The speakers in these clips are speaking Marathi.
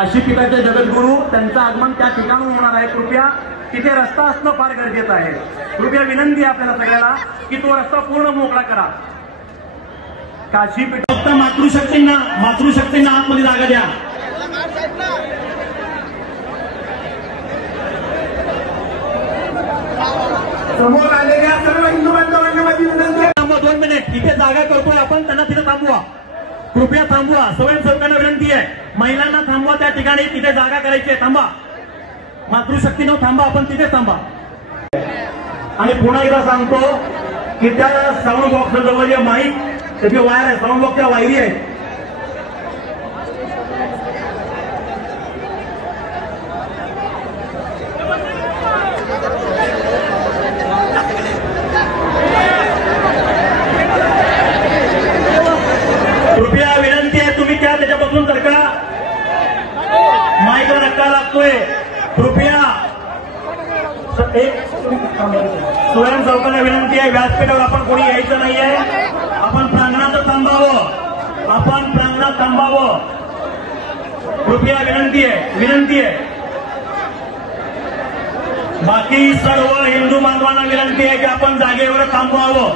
काशीपीठाचे जगद्गुरू त्यांचं आगमन त्या ठिकाणून होणार आहे। कृपया तिथे रस्ता असणं फार गरजेचं आहे। कृपया विनंती आहे आपल्याला सगळ्याला की तो रस्ता पूर्ण मोकळा करा। काशीपीठ फक्त मातृशक्तींना आतमध्ये जागा द्या। समोर आलेल्या सर्व हिंदू बांधवांना माझी विनंती आहे, 2 मिनिट इथे जागा करतोय आपण, त्यांना तिथे थांबवा, कृपया थांबवा। स्वयंसेवकांना विनंती आहे, महिलांना थांबवा, त्या ठिकाणी तिथे जागा करायची आहे, थांबा। मातृशक्तीनं थांबा, आपण तिथे थांबा। आणि पुन्हा एकदा सांगतो की त्या साऊंड बॉक्स जवळ जे माईक त्याची वायर आहे, साऊंड बॉक्सच्या वायरी आहेत, कृपया विनंती आहे तुम्ही त्याच्यापासून जर का माईकला धक्का लागतोय, कृपया स्वयंसेवकांना विनंती आहे, व्यासपीठावर आपण कोणी यायचं नाहीये, आपण प्रांगणात थांबावं, कृपया विनंती आहे। बाकी सर्व हिंदू बांधवांना विनंती आहे की आपण जागेवर थांबवावं।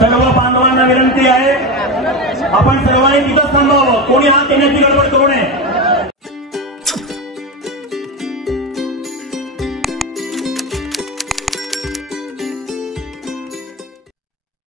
सर्व बांधवांना विनंती आहे, आपण सर्वांनी तिथंच थांबावं, कोणी हात देण्याची गडबड करू नये।